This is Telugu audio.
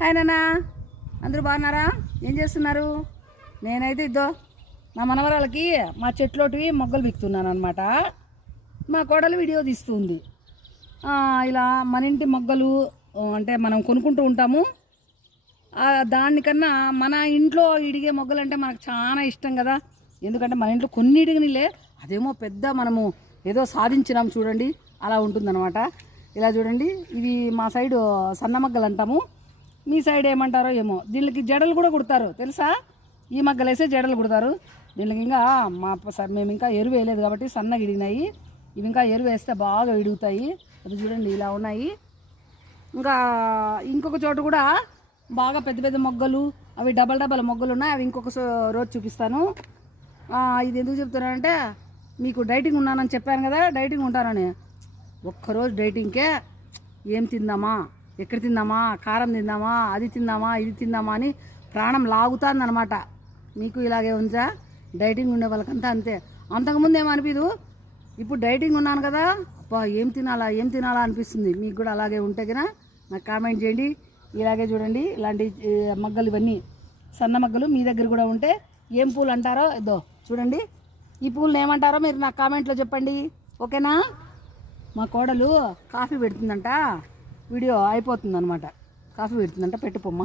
హాయ్ నాన్న, అందరూ బాగున్నారా? ఏం చేస్తున్నారు? నేనైతే మా మనవరాలకి మా చెట్లోటివి మొగ్గలు బిక్తున్నాను అనమాట. మా కోడలు వీడియో తీస్తుంది. ఇలా మన ఇంటి మొగ్గలు అంటే మనం కొనుక్కుంటూ ఉంటాము. దానికన్నా మన ఇంట్లో ఇడిగే మొగ్గలు అంటే మనకు చాలా ఇష్టం కదా. ఎందుకంటే మన ఇంట్లో కొన్ని ఇడిగినిలే, అదేమో పెద్ద మనము ఏదో సాధించినాం చూడండి, అలా ఉంటుందన్నమాట. ఇలా చూడండి, ఇవి మా సైడు సన్న మొగ్గలు అంటాము, మీ సైడ్ ఏమంటారో ఏమో. దీనికి జడలు కూడా కుడతారు తెలుసా? ఈ మగ్గలు వేసే జడలు కుడతారు దీనికి. ఇంకా మేము ఇంకా ఎరువు వేయలేదు కాబట్టి సన్నగా ఇడిగినాయి. ఇవి ఇంకా ఎరువు వేస్తే బాగా ఇడుగుతాయి. అది చూడండి, ఇలా ఉన్నాయి. ఇంకా ఇంకొక చోట కూడా బాగా పెద్ద పెద్ద మొగ్గలు, అవి డబల్ డబల్ మొగ్గలు ఉన్నాయి. అవి ఇంకొక రోజు చూపిస్తాను. ఇది ఎందుకు చెప్తున్నానంటే, మీకు డైటింగ్ ఉన్నానని చెప్పాను కదా, డైటింగ్ ఉంటానని. ఒక్కరోజు డైటింగ్కే ఏం తిందామా, ఎక్కడ తిందామా, కారం తిందామా, అది తిందామా, ఇది తిందామా అని ప్రాణం లాగుతుంది అనమాట. మీకు ఇలాగే ఉంచా? డైటింగ్ ఉండే వాళ్ళకంతా అంతే. అంతకుముందు ఏమనిపించదు, ఇప్పుడు డైటింగ్ ఉన్నాను కదా, అబ్బా ఏం తినాలా అనిపిస్తుంది. మీకు కూడా అలాగే ఉంటే కదా నాకు కామెంట్ చేయండి. ఇలాగే చూడండి, ఇలాంటి మొగ్గలు ఇవన్నీ సన్న మొగ్గలు మీ దగ్గర కూడా ఉంటే ఏం పూలు అంటారో చూడండి. ఈ పూలను ఏమంటారో మీరు నాకు కామెంట్లో చెప్పండి, ఓకేనా? మా కోడలు కాఫీ పెడుతుందంట, వీడియో అయిపోతుందన్నమాట. కాఫీ పెడుతుందంట, పెట్టుపోమ్మా.